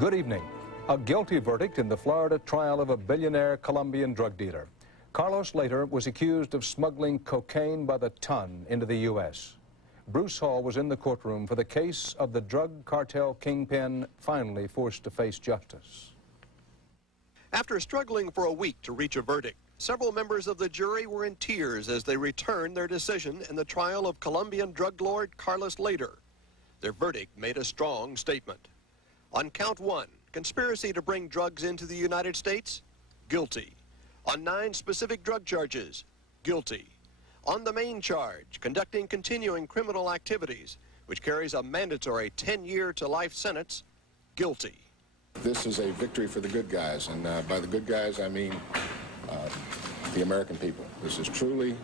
Good evening. A guilty verdict in the Florida trial of a billionaire Colombian drug dealer. Carlos later was accused of smuggling cocaine by the ton into the U.S. Bruce Hall was in the courtroom for the case of the drug cartel kingpin finally forced to face justice. After struggling for a week to reach a verdict, several members of the jury were in tears as they returned their decision in the trial of Colombian drug lord Carlos Later. Their verdict made a strong statement. On count 1, conspiracy to bring drugs into the United States, guilty. On 9 specific drug charges, guilty. On the main charge, conducting continuing criminal activities, which carries a mandatory 10-year to life sentence, guilty. This is a victory for the good guys, and by the good guys I mean the American people. This is truly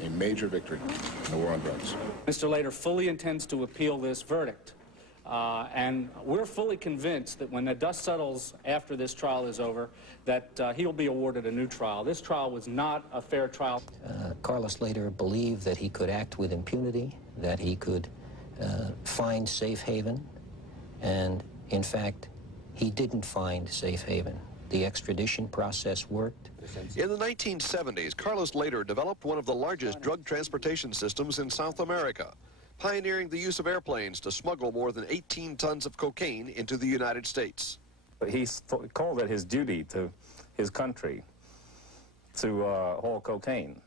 a major victory in the war on drugs. Mr. Later fully intends to appeal this verdict. And we're fully convinced that when the dust settles after this trial is over, that he'll be awarded a new trial. This trial was not a fair trial. Carlos Later believed that he could act with impunity, that he could find safe haven, and in fact, he didn't find safe haven. The extradition process worked. In the 1970s, Carlos Later developed one of the largest drug transportation systems in South America, pioneering the use of airplanes to smuggle more than 18 tons of cocaine into the United States. He called it his duty to his country to haul cocaine.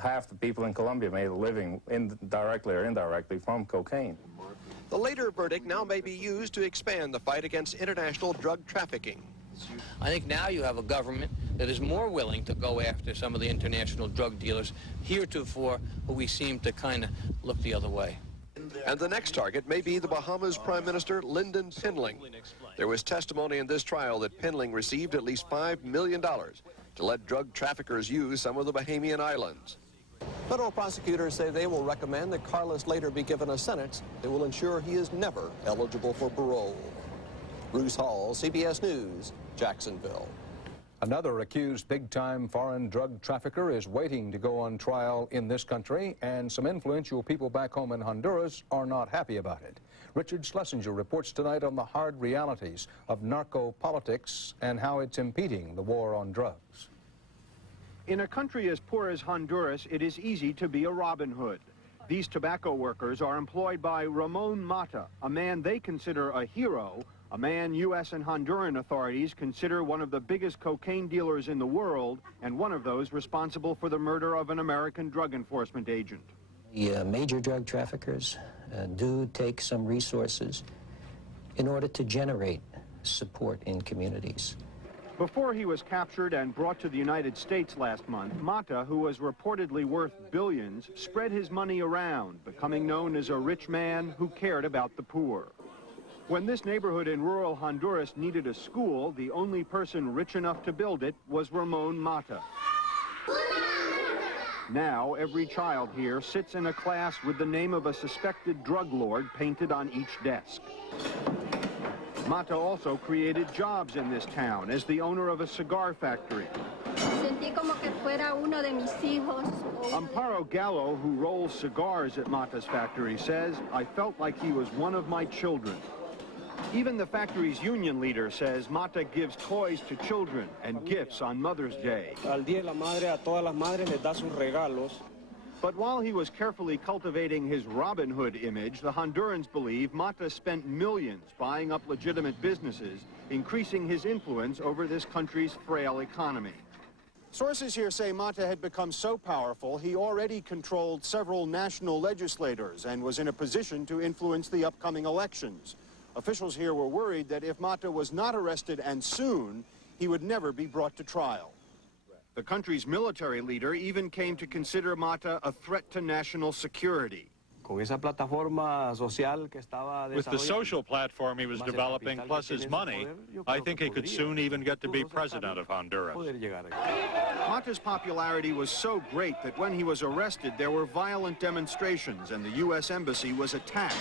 Half the people in Colombia made a living directly or indirectly from cocaine. The Later verdict now may be used to expand the fight against international drug trafficking. I think now you have a government that is more willing to go after some of the international drug dealers heretofore, who we seem to kind of look the other way. And the next target may be the Bahamas Prime Minister Lyndon Pindling. There was testimony in this trial that Pindling received at least $5 million to let drug traffickers use some of the Bahamian islands. Federal prosecutors say they will recommend that Carlos Later be given a sentence that will ensure he is never eligible for parole. Bruce Hall, CBS News, Jacksonville. Another accused big-time foreign drug trafficker is waiting to go on trial in this country, and some influential people back home in Honduras are not happy about it. Richard Schlesinger reports tonight on the hard realities of narco-politics and how it's impeding the war on drugs. In a country as poor as Honduras, it is easy to be a Robin Hood. These tobacco workers are employed by Ramon Mata, a man they consider a hero, a man U.S. and Honduran authorities consider one of the biggest cocaine dealers in the world, and one of those responsible for the murder of an American drug enforcement agent. The major drug traffickers do take some resources in order to generate support in communities. Before he was captured and brought to the United States last month, Mata, who was reportedly worth billions, spread his money around, becoming known as a rich man who cared about the poor. When this neighborhood in rural Honduras needed a school, the only person rich enough to build it was Ramon Mata. Now, every child here sits in a class with the name of a suspected drug lord painted on each desk. Mata also created jobs in this town as the owner of a cigar factory. Amparo Gallo, who rolls cigars at Mata's factory, says, "I felt like he was one of my children." Even the factory's union leader says Mata gives toys to children and gifts on Mother's Day. But while he was carefully cultivating his Robin Hood image, the Hondurans believe Mata spent millions buying up legitimate businesses, increasing his influence over this country's frail economy. Sources here say Mata had become so powerful he already controlled several national legislators and was in a position to influence the upcoming elections. Officials here were worried that if Mata was not arrested and soon, he would never be brought to trial. The country's military leader even came to consider Mata a threat to national security. With the social platform he was developing, plus his money, I think he could soon even get to be president of Honduras. Mata's popularity was so great that when he was arrested, there were violent demonstrations and the U.S. Embassy was attacked.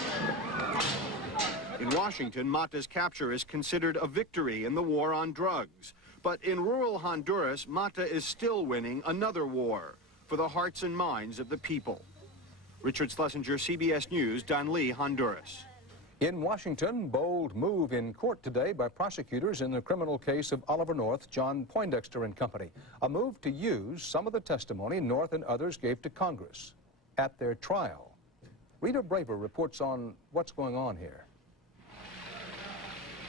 In Washington, Mata's capture is considered a victory in the war on drugs. But in rural Honduras, Mata is still winning another war for the hearts and minds of the people. Richard Schlesinger, CBS News, Danlí, Honduras. In Washington, bold move in court today by prosecutors in the criminal case of Oliver North, John Poindexter and Company. A move to use some of the testimony North and others gave to Congress at their trial. Rita Braver reports on what's going on here.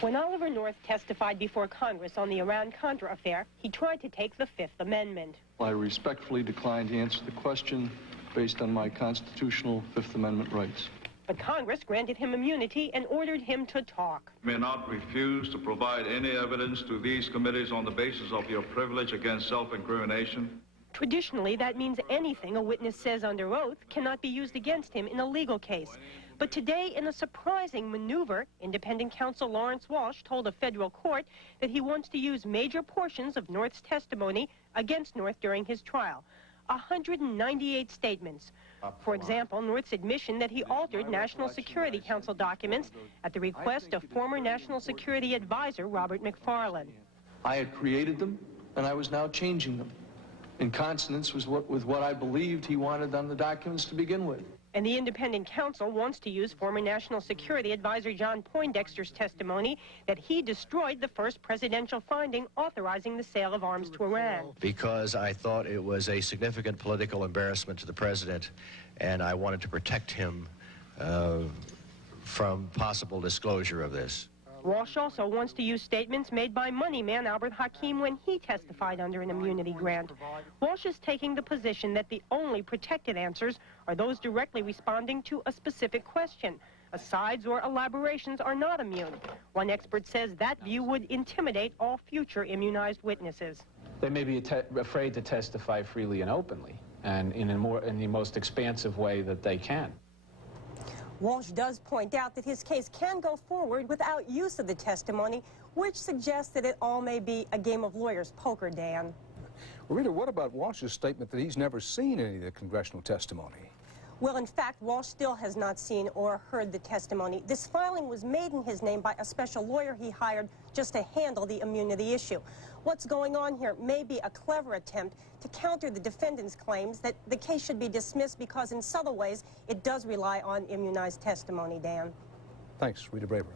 When Oliver North testified before Congress on the Iran-Contra affair, he tried to take the Fifth Amendment. I respectfully decline to answer the question based on my constitutional Fifth Amendment rights. But Congress granted him immunity and ordered him to talk. You may not refuse to provide any evidence to these committees on the basis of your privilege against self-incrimination. Traditionally, that means anything a witness says under oath cannot be used against him in a legal case. But today, in a surprising maneuver, independent counsel Lawrence Walsh told a federal court that he wants to use major portions of North's testimony against North during his trial. 198 statements. For example, North's admission that he altered National Security Council documents at the request of former National Security Advisor Robert McFarlane. I had created them, and I was now changing them, in consonance with what I believed he wanted on the documents to begin with. And the independent counsel wants to use former National Security Advisor John Poindexter's testimony that he destroyed the first presidential finding authorizing the sale of arms to Iran. Because I thought it was a significant political embarrassment to the president, and I wanted to protect him from possible disclosure of this. Walsh also wants to use statements made by money man Albert Hakim when he testified under an immunity grant. Walsh is taking the position that the only protected answers are those directly responding to a specific question. Asides or elaborations are not immune. One expert says that view would intimidate all future immunized witnesses. They may be afraid to testify freely and openly, and in the most expansive way that they can. Walsh does point out that his case can go forward without use of the testimony, which suggests that it all may be a game of lawyers' poker, Dan. Well, Rita, what about Walsh's statement that he's never seen any of the congressional testimony? Well, in fact, Walsh still has not seen or heard the testimony. This filing was made in his name by a special lawyer he hired just to handle the immunity issue. What's going on here may be a clever attempt to counter the defendant's claims that the case should be dismissed because in subtle ways it does rely on immunized testimony, Dan. Thanks, Rita Braver.